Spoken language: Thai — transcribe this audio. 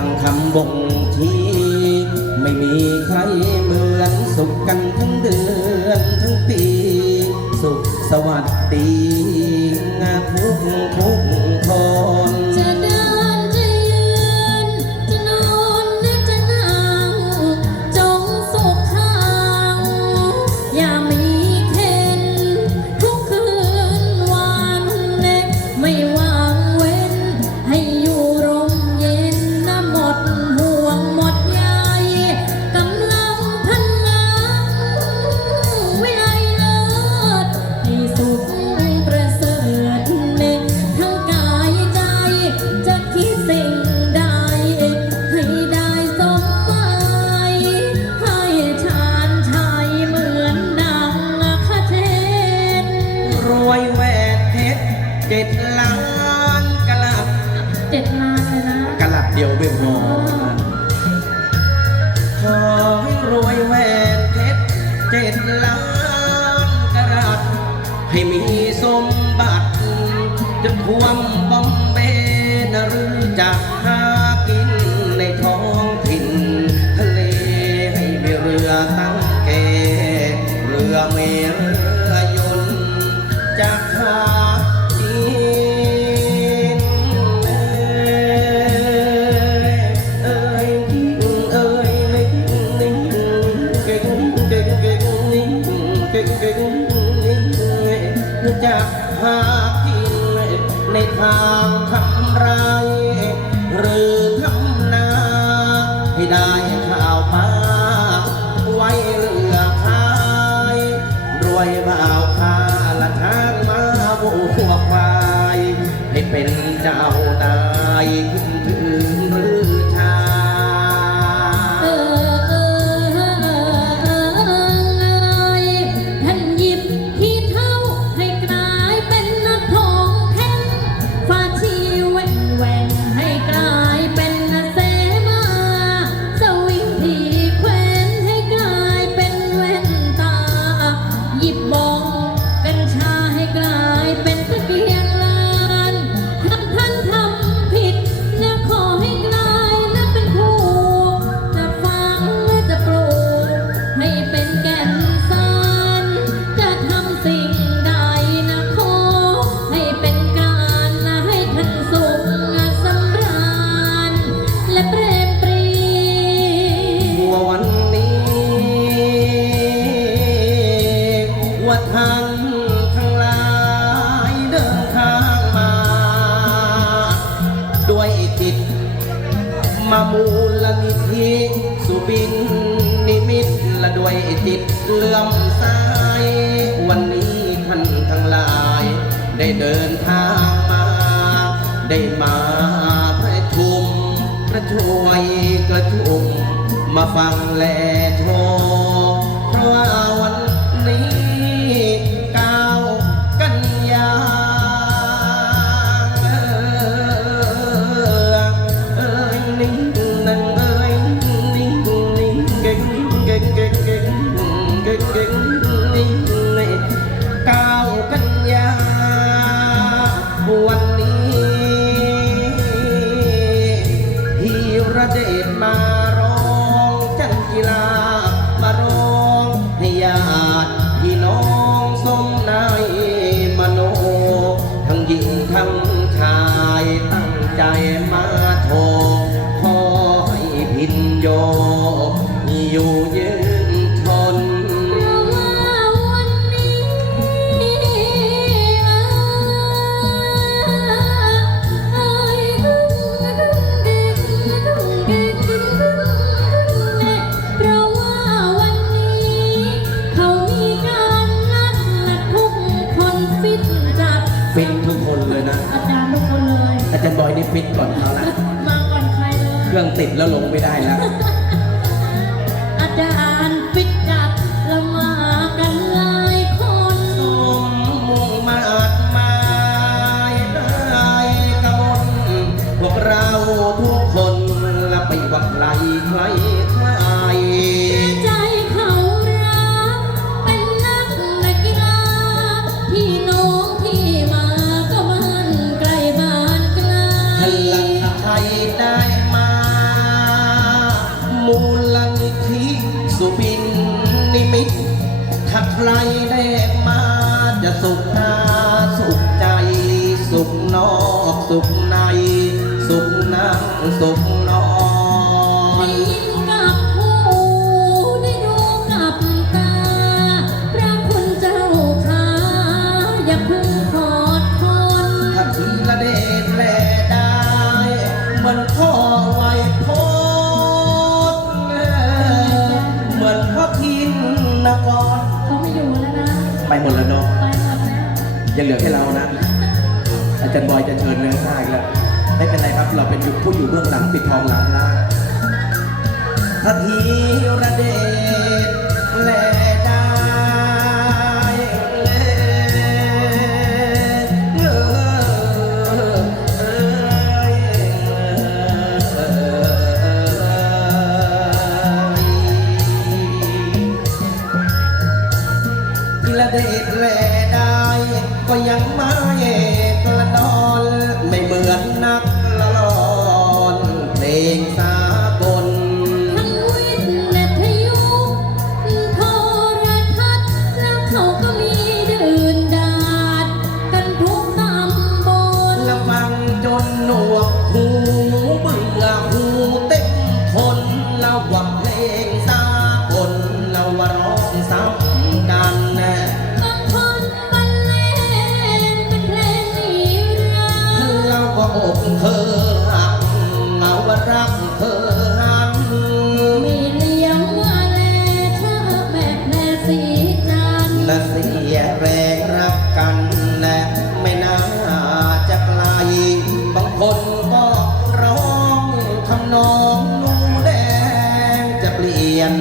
ดังคำบ่งทีไม่มีใครเหมือนสุขกันทั้งเดือนทั้งปี สุขสวัสดีนะทุกทุก จะหากินในทางทำไร หรือทำนาให้ได้ข้าวมา ไว้เลือขายรวยบ่าวพาละทางมาบุกควายให้เป็นเจ้านายิตเลื่อมใสวันนี้ท่านทั้งหลาย ได้เดินทางมา ได้มาประชุมพระช่วยกระชุมมาฟังแล Yeah. บอยนี่ฟิตก่อนเขาละมาก่อนใครเลย เครื่องติดแล้วลงไม่ได้แล้วาเพิ่งขอดคนถ้าทีละเดชแลได้เหมือนพ่อไวยพจน์เหมือนพ่อทินนกรเขาไม่อยู่แล้วนะ ไปหมดแล้วเนาะไปหมดแล้วยังเหลือแค่เรานะ อาจารย์บอยจะเชิญเนื้อข้าอีกแล้ว ไม่เป็นไรครับเราเป็นอยู่ผู้อยู่เบื้องหลังปิดทองหลังพระถ้าทีระเดชแลได้เออเอยระเดชแลได้ก็ยังไม่ อกเธอหักเงาว่ารักเธอหันมีเลี้ยงว่าแลเธอแบบแลสีจันและเสียแรงรักกันและไม่น่าจะไกลบางคนก็ร้องทำนองนูแดงจะเปลี่ยน